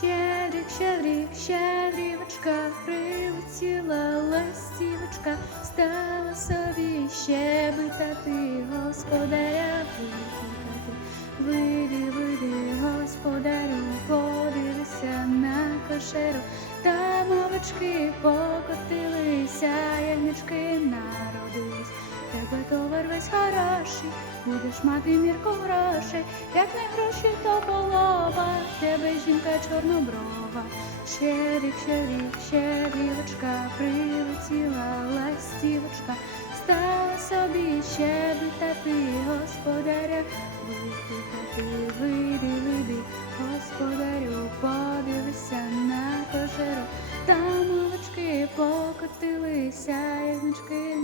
Щедрик, щедрик, щедрівочка, прилетіла ластівочка, стала собі щебетати, господаря викликати. Вийди, вийди, господарю, подивися на кошеру, там овочки покотилися, ягнячки народились. Тебе товар дивись хороший, будеш мати мірку грошей, як не гроші, то полова, тебе жінка чорноброва, ще рік, ще рік, ще рівочка, прилетіла ластівочка, стала собі ще витати, господаря, витати, вийди, вийди, господарю, подивися на кожеру, там овочки покотилися, ягнички